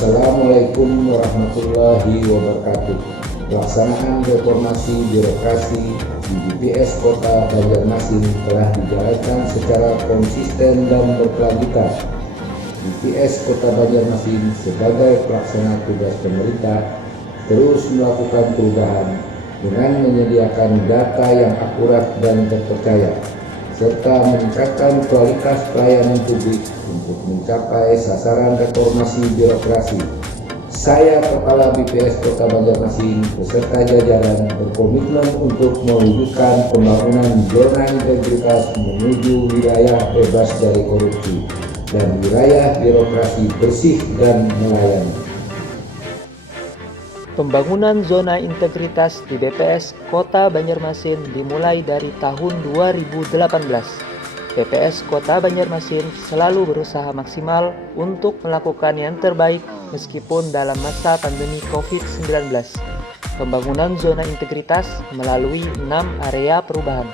Assalamualaikum warahmatullahi wabarakatuh. Pelaksanaan reformasi birokrasi di BPS Kota Banjarmasin telah dijalankan secara konsisten dan berkelanjutan. BPS Kota Banjarmasin sebagai pelaksana tugas pemerintah terus melakukan perubahan dengan menyediakan data yang akurat dan terpercaya, serta meningkatkan kualitas pelayanan publik untuk mencapai sasaran reformasi birokrasi. Saya, Kepala BPS Kota Banjarmasin beserta jajaran berkomitmen untuk mewujudkan pembangunan zona integritas menuju wilayah bebas dari korupsi dan wilayah birokrasi bersih dan melayani. Pembangunan zona integritas di BPS Kota Banjarmasin dimulai dari tahun 2018. BPS Kota Banjarmasin selalu berusaha maksimal untuk melakukan yang terbaik meskipun dalam masa pandemi COVID-19. Pembangunan zona integritas melalui 6 area perubahan.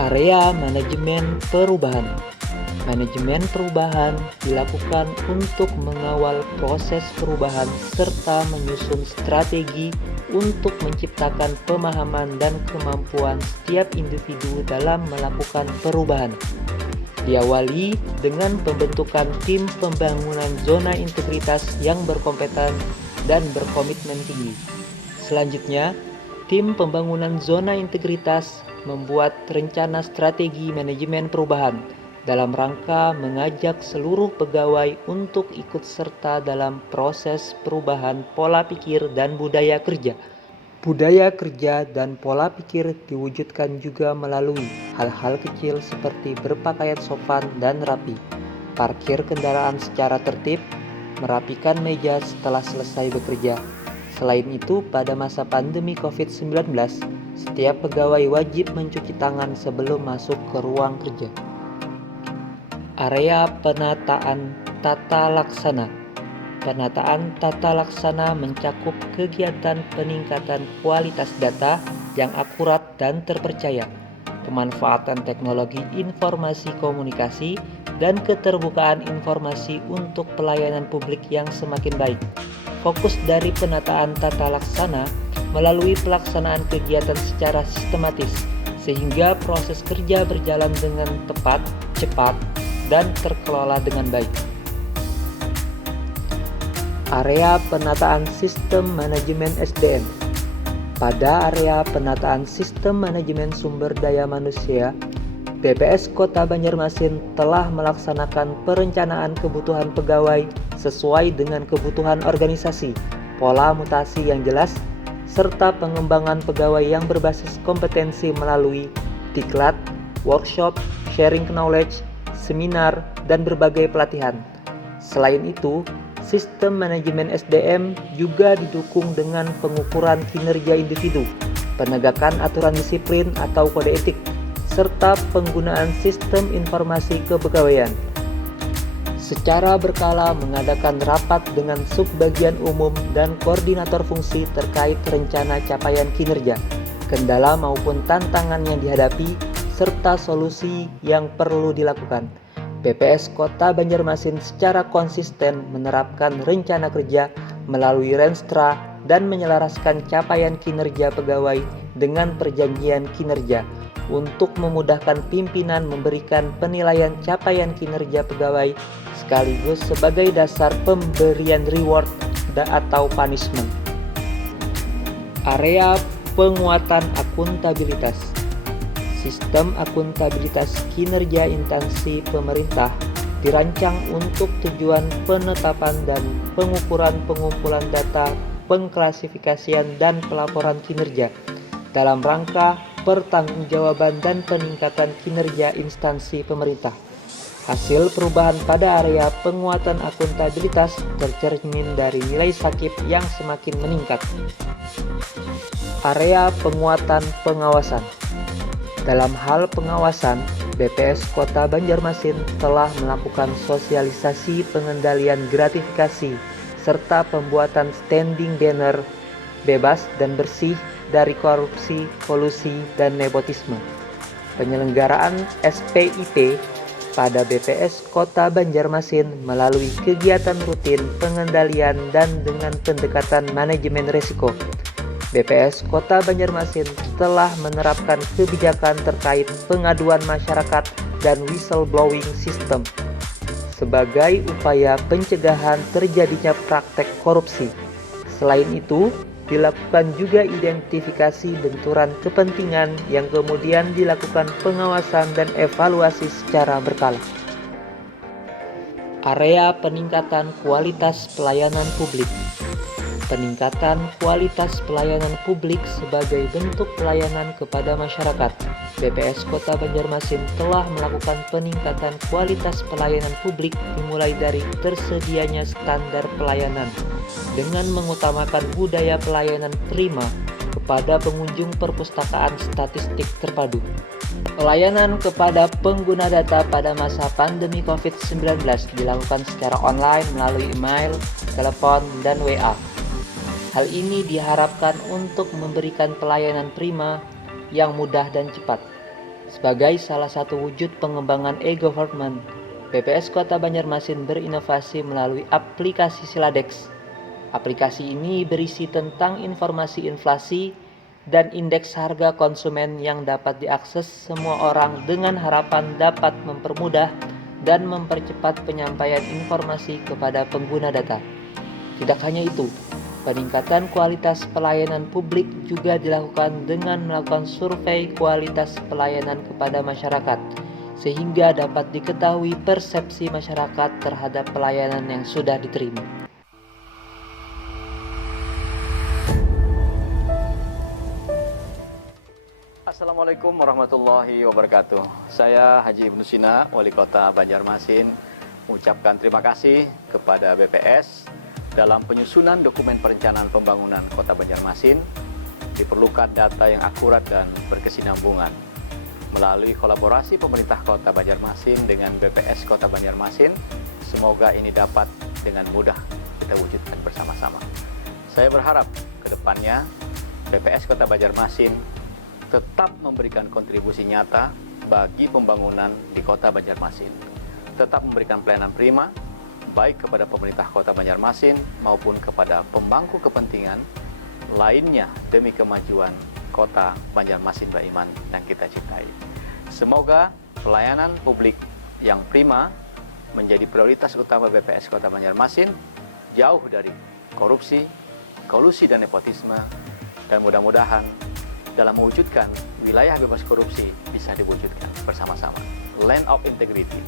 Area manajemen perubahan. Manajemen perubahan dilakukan untuk mengawal proses perubahan serta menyusun strategi untuk menciptakan pemahaman dan kemampuan setiap individu dalam melakukan perubahan. Diawali dengan pembentukan tim pembangunan zona integritas yang berkompeten dan berkomitmen tinggi. Selanjutnya, tim pembangunan zona integritas membuat rencana strategi manajemen perubahan dalam rangka mengajak seluruh pegawai untuk ikut serta dalam proses perubahan pola pikir dan budaya kerja. Budaya kerja dan pola pikir diwujudkan juga melalui hal-hal kecil seperti berpakaian sopan dan rapi, parkir kendaraan secara tertib, merapikan meja setelah selesai bekerja. Selain itu, pada masa pandemi COVID-19, setiap pegawai wajib mencuci tangan sebelum masuk ke ruang kerja. Area penataan tata laksana. Penataan tata laksana mencakup kegiatan peningkatan kualitas data yang akurat dan terpercaya, pemanfaatan teknologi informasi komunikasi, dan keterbukaan informasi untuk pelayanan publik yang semakin baik. Fokus dari penataan tata laksana melalui pelaksanaan kegiatan secara sistematis, sehingga proses kerja berjalan dengan tepat, cepat, dan terkelola dengan baik. Area penataan sistem manajemen SDM. Pada area penataan sistem manajemen sumber daya manusia, BPS Kota Banjarmasin telah melaksanakan perencanaan kebutuhan pegawai sesuai dengan kebutuhan organisasi, pola mutasi yang jelas, serta pengembangan pegawai yang berbasis kompetensi melalui diklat, workshop, sharing knowledge, seminar, dan berbagai pelatihan. Selain itu, sistem manajemen SDM juga didukung dengan pengukuran kinerja individu, penegakan aturan disiplin atau kode etik, serta penggunaan sistem informasi kepegawaian. Secara berkala mengadakan rapat dengan subbagian umum dan koordinator fungsi terkait rencana capaian kinerja, kendala maupun tantangan yang dihadapi, serta solusi yang perlu dilakukan. BPS Kota Banjarmasin secara konsisten menerapkan rencana kerja melalui Renstra dan menyelaraskan capaian kinerja pegawai dengan perjanjian kinerja untuk memudahkan pimpinan memberikan penilaian capaian kinerja pegawai sekaligus sebagai dasar pemberian reward atau punishment. Area penguatan akuntabilitas. Sistem akuntabilitas kinerja instansi pemerintah dirancang untuk tujuan penetapan dan pengukuran pengumpulan data, pengklasifikasian dan pelaporan kinerja dalam rangka pertanggungjawaban dan peningkatan kinerja instansi pemerintah. Hasil perubahan pada area penguatan akuntabilitas tercermin dari nilai sakit yang semakin meningkat. Area penguatan pengawasan. Dalam hal pengawasan, BPS Kota Banjarmasin telah melakukan sosialisasi pengendalian gratifikasi serta pembuatan standing banner bebas dan bersih dari korupsi, kolusi, dan nepotisme. Penyelenggaraan SPIP pada BPS Kota Banjarmasin melalui kegiatan rutin pengendalian dan dengan pendekatan manajemen risiko. BPS Kota Banjarmasin telah menerapkan kebijakan terkait pengaduan masyarakat dan whistleblowing system sebagai upaya pencegahan terjadinya praktek korupsi. Selain itu, dilakukan juga identifikasi benturan kepentingan yang kemudian dilakukan pengawasan dan evaluasi secara berkala. Area peningkatan kualitas pelayanan publik. Peningkatan kualitas pelayanan publik sebagai bentuk pelayanan kepada masyarakat. BPS Kota Banjarmasin telah melakukan peningkatan kualitas pelayanan publik dimulai dari tersedianya standar pelayanan dengan mengutamakan budaya pelayanan prima kepada pengunjung perpustakaan statistik terpadu. Pelayanan kepada pengguna data pada masa pandemi COVID-19 dilakukan secara online melalui email, telepon, dan WA. Hal ini diharapkan untuk memberikan pelayanan prima yang mudah dan cepat. Sebagai salah satu wujud pengembangan e-government, BPS Kota Banjarmasin berinovasi melalui aplikasi Siladex. Aplikasi ini berisi tentang informasi inflasi dan indeks harga konsumen yang dapat diakses semua orang dengan harapan dapat mempermudah dan mempercepat penyampaian informasi kepada pengguna data. Tidak hanya itu, peningkatan kualitas pelayanan publik juga dilakukan dengan melakukan survei kualitas pelayanan kepada masyarakat, sehingga dapat diketahui persepsi masyarakat terhadap pelayanan yang sudah diterima. Assalamualaikum warahmatullahi wabarakatuh. Saya Haji Ibnu Sina, Wali Kota Banjarmasin, mengucapkan terima kasih kepada BPS dalam penyusunan dokumen perencanaan pembangunan Kota Banjarmasin. Diperlukan data yang akurat dan berkesinambungan. Melalui kolaborasi pemerintah Kota Banjarmasin dengan BPS Kota Banjarmasin, semoga ini dapat dengan mudah kita wujudkan bersama-sama. Saya berharap ke depannya BPS Kota Banjarmasin tetap memberikan kontribusi nyata bagi pembangunan di Kota Banjarmasin, tetap memberikan pelayanan prima baik kepada pemerintah Kota Banjarmasin maupun kepada pemangku kepentingan lainnya demi kemajuan Kota Banjarmasin Baiman yang kita cintai. Semoga pelayanan publik yang prima menjadi prioritas utama BPS Kota Banjarmasin, jauh dari korupsi, kolusi dan nepotisme, dan mudah-mudahan dalam mewujudkan wilayah bebas korupsi bisa diwujudkan bersama-sama. Land of Integrity,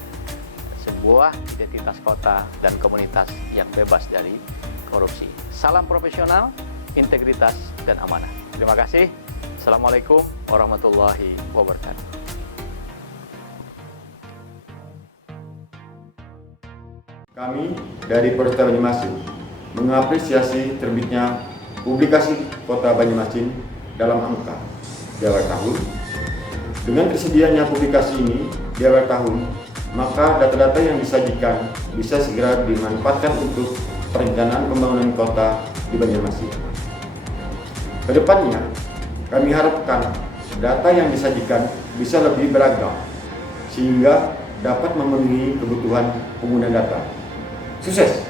sebuah identitas kota dan komunitas yang bebas dari korupsi. Salam profesional, integritas, dan amanah. Terima kasih. Assalamualaikum warahmatullahi wabarakatuh. Kami dari Polresta Banjarmasin mengapresiasi terbitnya publikasi Kota Banjarmasin dalam angka di awal tahun. Dengan tersedianya publikasi ini di awal tahun, maka data-data yang disajikan bisa segera dimanfaatkan untuk perencanaan pembangunan kota di Banjarmasin. Kedepannya, kami harapkan data yang disajikan bisa lebih beragam, sehingga dapat memenuhi kebutuhan pengguna data. Sukses!